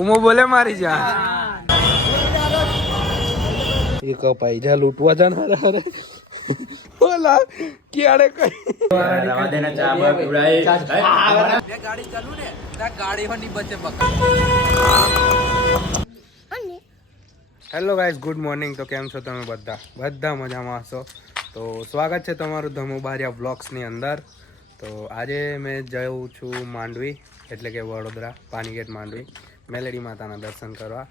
ઉમો બોલે મારી જાન એ કપાઈ જા લૂટવા જાન અરે ઓલા કિયાડે કઈ રવા દેના ચા બા પીવડાય બે ગાડી ચાલુ ને ત્યાં ગાડી હોની બચે બકા. Hello guys, good morning. તો કેમ છો તમે બધા મજામાં હશો? તો સ્વાગત છે તમારું ધમુ બારિયા વ્લોગ્સની અંદર. તો આજે મેં જઉં છું માંડવી, એટલે કે વડોદરા પાનીગેટ માંડવી, મેલેડી માતાના દર્શન કરવા.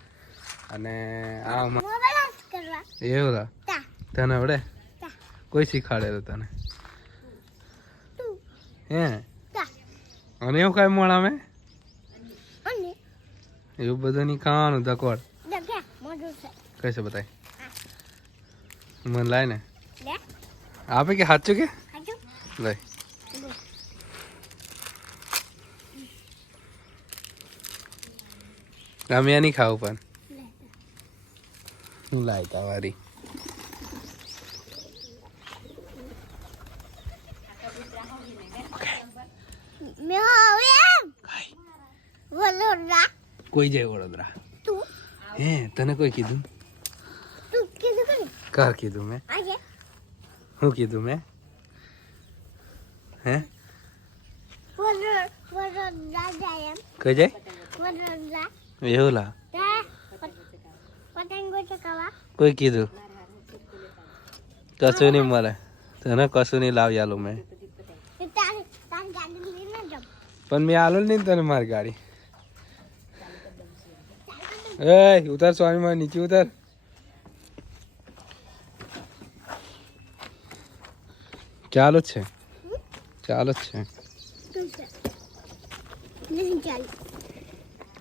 અને આ એવું હતા તને આવડે? કોઈ શીખાડે તો તને? હે અને એવું કઈ મળે અમે એવું બધું નહીં ખાવાનું ધકોડ कैसे बताए मन लाए ने आप के हाथ चुके लाए रामिया नहीं खाओ पण लाए तावारी कोई जाए वडोदरा હે તને કોઈ કીધું? કાર કીધું મેં? શું કીધું મેં? હે કઈ જાય એવું લા કોઈ કીધું? કશું નહીં મળે તને, કશું નહીં લાવી આલું મેં. પણ મેં આલું નહીં તને મારી ગાડી. એ ઉતાર સ્વામી માં નીચે ઉતાર. ચાલુ જ છે, ચાલુ જ છે.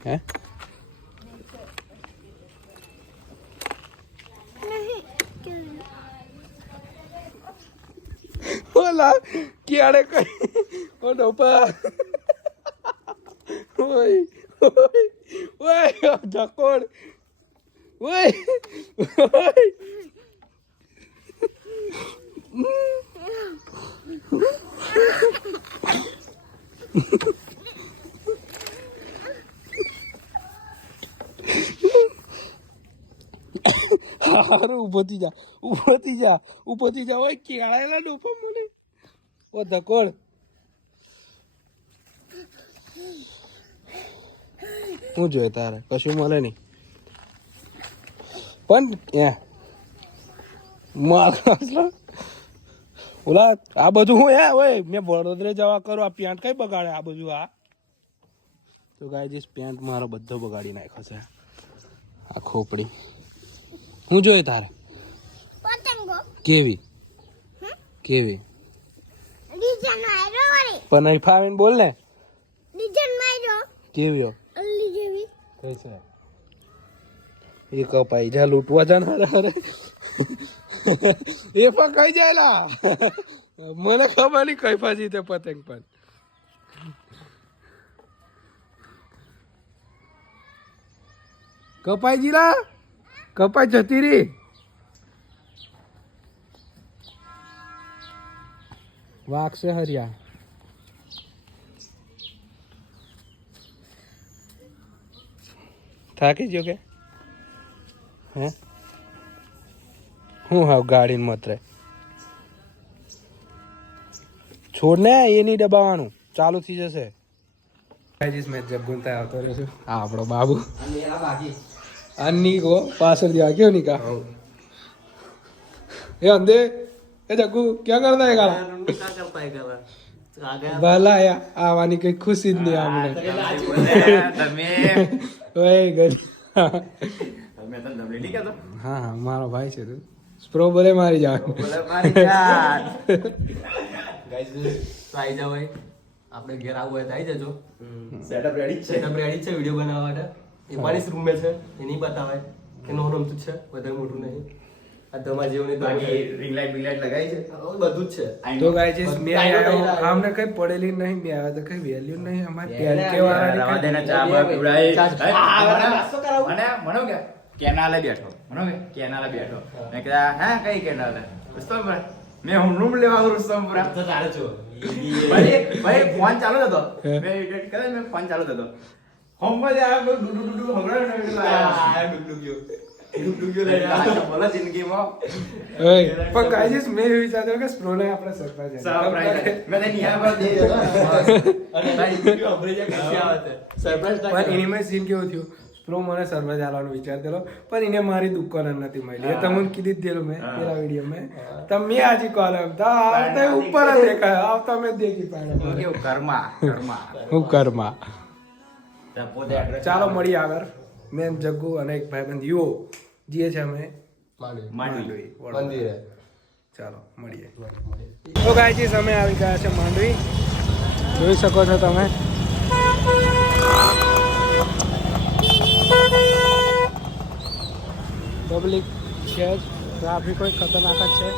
હે ઓલા કિયાડે કઈ ઓ ડોપા ઓય ઓય ધકોડ ઓય ઓય હારું ઉભોથી જા ઓય કેળાયેલા ડોપા મને ઓ ધકોડ. શું જોઈએ તારે? કશું મળે નહીં પણ ઓલા આ બધું હું ઓય મેં વડોદરા જવા કરો આ પેન્ટ કઈ બગાડે આ બધું? આ તો ગાઈસ પેન્ટ મારો બધો બગાડી નાખ્યો છે આ ખોપડી. શું જોઈએ તારે? કેવી કેવી પણ અહીં ફાવીને બોલ ને. કેવી કઈ છે? એ કપાઈ જા લૂટવા જા અરે એ પણ કઈ જાય લા મને ખબર નહીં કઈ પાછી તે પતંગ પણ કપાઈ જીલા કપાઈ જતી રહી. વાગશે હરિયા. થાકી ગયો કે હે? હું હાવ ગાડી મત રે છોડ ને, એ નહીં દબાવવાનું, ચાલુ થઈ જશે. મેં જગુનતા આવતો રહ્યો છું. આ આપણો બાબુ અન્ની કો પાછળ दिया क्यों नहीं कहा ये अंधे ये जग्गू क्या करता है गाला भला या आवानी कई खुशी જ નહીં આમને ઓય ગઈ તમે તો દબલે નહીં કહેતો. હા હા મારો ભાઈ છે તું સ્પ્રો બોલે મારી જાન ગાઈસ તો આવી જાવ ભાઈ, આપણે ઘેર આવવું હોય તો આવી જજો. સેટઅપ રેડી છે, વિડીયો બનાવવા માટે. એ પાણી રૂમ છે, એ નહીં બતાવાય કે નો રમતું છે, વધારે મોટું નહીં. આ તમારા જેવું બાકી રિંગ લાઈટ લગાવી છે, બધું જ છે. તો ગાઈસ મેં આયો આમને કઈ પડેલી નહીં, મેં આવ્યો તો કઈ વેલ્યુ નહીં અમારી ટેલકે વાળાની. રવા દેના ચા બા પીવડાય મને મનો કે કેનાલે બેઠો, મનો કે કેનાલે બેઠો. મેં કીધા હા કઈ કેનાલે? રુસ્તમપુરા. મેં હોમ રૂમ લેવા આવું રુસ્તમપુરા. તો તારે છો ભાઈ ફોન ચાલુ હતો, મેં એડિટ કરે, મેં ફોન ચાલુ હતો. હમણાં જ આ કોઈ ડુડુ હમણાં ને પેલા આ ડુગડુગ્યો લઈને આવ્યો. બોલો જિંદગીમાં પણ ગાઈસ મેં એવું વિચાર્યું કે સ્પ્રોને આપણે સરપ્રાઈઝ સરપ્રાઈઝ મેં નિહાળ પર દે દીધો. અને ભાઈ ડુગડુગ્યો હમણાં જ ઘરે આવે છે. સરપ્રાઈઝ પણ એનીમાં સીન કેવું થયું સ્પ્રો મને સરપ્રાઈઝ આલવાનો વિચાર થયેલો પણ એને મારી દુકાન જ નથી મળી એ તમને કીધી જ દેલું મેં પેલા વિડીયોમાં તમે આજે કોલ આવતા આવતા ઉપર જ દેખાય આવતા મેં દેખી પાડે કેવું કર્મા હું કરમાં પોતે address ચાલો મળીએ આગળ મેં જગ્ગુ અને એક ભાઈબંધ યુઓ જઈએ છે અમે માંડવી મંદિરે. ચાલો મળીએ તો ગાઈજીસ અમે આવી ગયા છે માંડવી જોઈ શકો છો તમે પબ્લિક છે ટ્રાફિક કોઈ ખતરનાક જ છે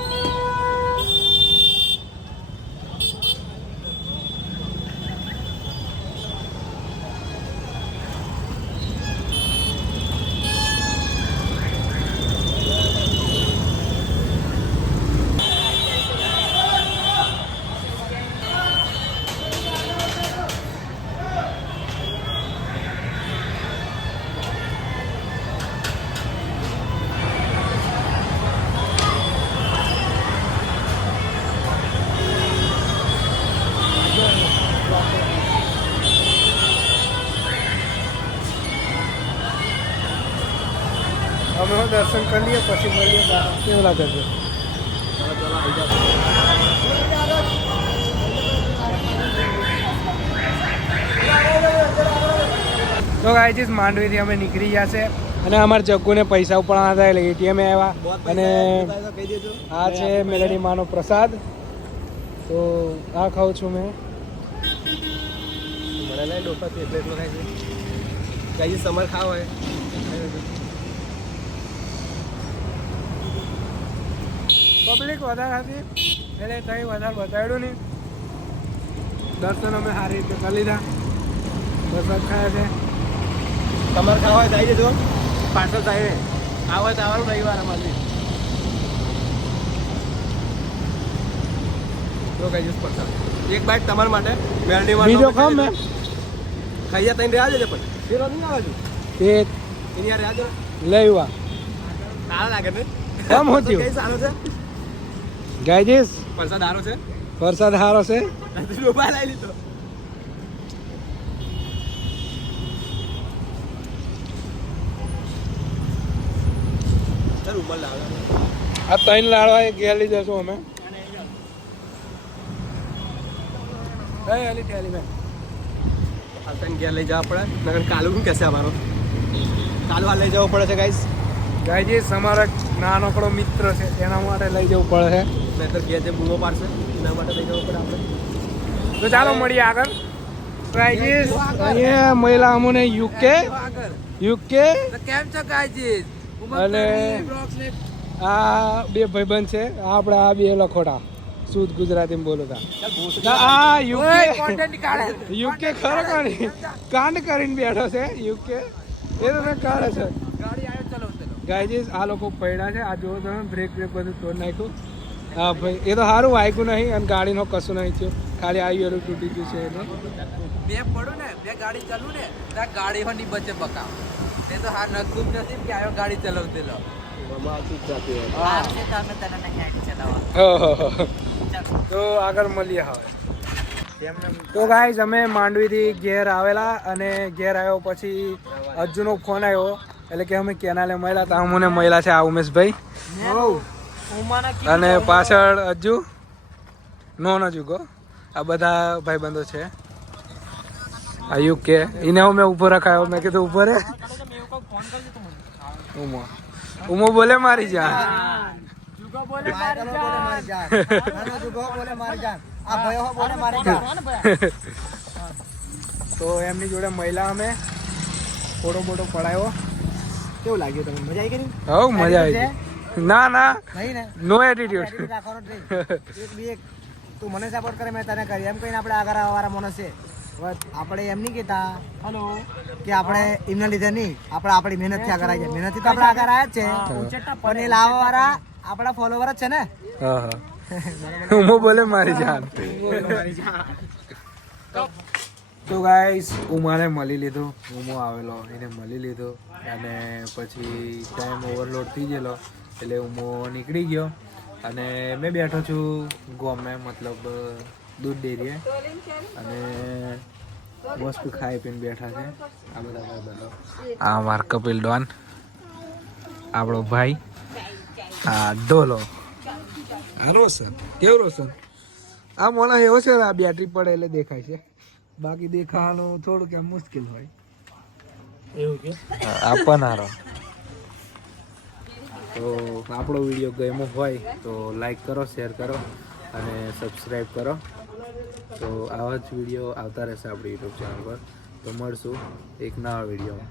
અમે દર્શન કરી લઈએ પછી મળીએ કેવું લાગે છે તો ગાઈજીસ માંડવીથી અમે નીકળી ગયા છે અને અમારા જગ્ગુને પૈસા ઉપાડવાના હતા એટલે એટીએમ આવ્યા અને આ છે મેલડી માનો પ્રસાદ તો આ ખાઉં છું મેં મને લઈ ડોફાથી એટલે એટલો ખાય છે. ગાઈસ સમર ખાવ હોય પબ્લિક વધારે હતી એટલે કંઈ વધારે બતાવ્યું નહીં દર્શન અમે સારી રીતે કરી લીધા પ્રસાદ ખાયા છે તમારે ખાવા હોય તો આવી જજો. પાર્સલ થાય આવે તો આવવાનું રવિવાર અમારે. તો કઈ જઈશ પડતા એક બાઈટ તમારા માટે મેલડી બીજો ખામ મેં ખાઈ તઈને રહ્યા જજે પણ ફેરો નહીં આવે છું તે એની યાર રહ્યા લેવા સારા લાગે ને કેમ કઈ હોત્યું સારું છે ગાઈજીસ પરસાદ સારો છે વરસાદ સારો છે ડોબા લઈ લીધો રૂમાલ લાવે આ ત્રણ લાડવા એક ઘેર લઈ જશું અમે આ તને ઘેર લઈ જવા પડે નગર કાલુ શું કહેશે અમારો કાલુ આ લઈ જવો પડે છે ગાઈસ ગાઈજીસ અમારો એક નાનકડો મિત્ર છે એના માટે લઈ જવું પડે છે નહીતર ઘેર જે બૂમો પાડશે એના માટે લઈ જવું પડે આપણે તો ચાલો મળીએ આગળ ગાઈજીસ અહીંયા મહિલા અમોને યુકે કેમ છો ગાયજી અને આ બે ભાઈબંધ છે આપણા આ બે લખોટા શુદ્ધ ગુજરાતીમાં બોલતા આ યુકે ખરો કોની કાંડ કરીને બેઠો છે યુકે એ તો કાઢે છે ગાડી આવ્યો ચલો ગાઈજીસ આ લોકો પડ્યા છે આ જોવો તમે બ્રેક બધું તોડ નાખ્યું હા ભાઈ એ તો સારું વાગ્યું નહીં અને ગાડીનો કશું નહીં થયું ખાલી આવ્યું એનું તૂટી ગયું છે એટલે બે પડું ને બે ગાડી ચાલુ ને ત્યાં ગાડી હો નહીં બચે બકા તે તો હા નકુબ નથી કે આવ્યો ગાડી ચલાવતેલો તો આગળ મળીએ હવે તો ગાઈઝ અમે માંડવીથી ઘેર આવેલા અને ઘેર આવ્યો પછી અજ્જુનો ફોન આવ્યો એટલે કે અમે કેનાલે મળ્યા હતા અમને મળ્યા છે આ ઉમેશભાઈ અને પાછળ અજ્જુ નોન અજ્જુ ગો આ બધા ભાઈબંધો છે આ યુકે એને મેં ઊભો રખાયો મેં કીધું ઊભો રે ઉમો બોલે મારી જાન તો એમની જોડે મહિલા અમે ફોટો બોટો પડાયો કેવું લાગ્યું તમને મજા આવી ગઈ હવ મજા આવી ના ના નહીં ને નો એટીટ્યુડ તું મને સપોર્ટ કરે મેં તને કરી એમ કહીને આપણે આગળ આવવાવાળા માણસ છે આપણે એમ નહીં કહેતા હલો કે આપણે એમના લીધે નહીં આપણે આપણી મહેનતથી આગળ આવી જાય મહેનતથી તો આપણે આગળ આવ્યા જ છે પણ એ લાવવાવાળા આપણા ફોલોવર જ છે ને હા હા ઉમો બોલે મારી જાન તો ગાઈસ ઉમાને મળી લીધું, ઉમો આવેલો એને મળી લીધો અને પછી ટાઈમ ઓવરલોડ થઈ ગયેલો એટલે ઉમો નીકળી ગયો અને મેં બેઠો છું ગોમે મતલબ દૂધ ડેરીએ અને વસ્તુ ખાઈ પીને બેઠા છે આ બધા ભાઈ. આ માર કપિલ ડોન, આપણો ભાઈ, આ ડોલો, આ રોશન. કેવું રોશન? આ મોણા એવો છે આ બેટરી પડે એટલે દેખાય છે, બાકી દેખાવાનું થોડુંક એમ મુશ્કેલ હોય એવું કે આપનારો. તો આપણો વિડીયો ગમ્યો હોય તો લાઈક કરો, શેર કરો અને સબસ્ક્રાઈબ કરો. તો આવા જ વિડીયો આવતા રહેશે આપણી યુટ્યુબ ચેનલ પર. તો મળશું એક નવા વિડીયોમાં.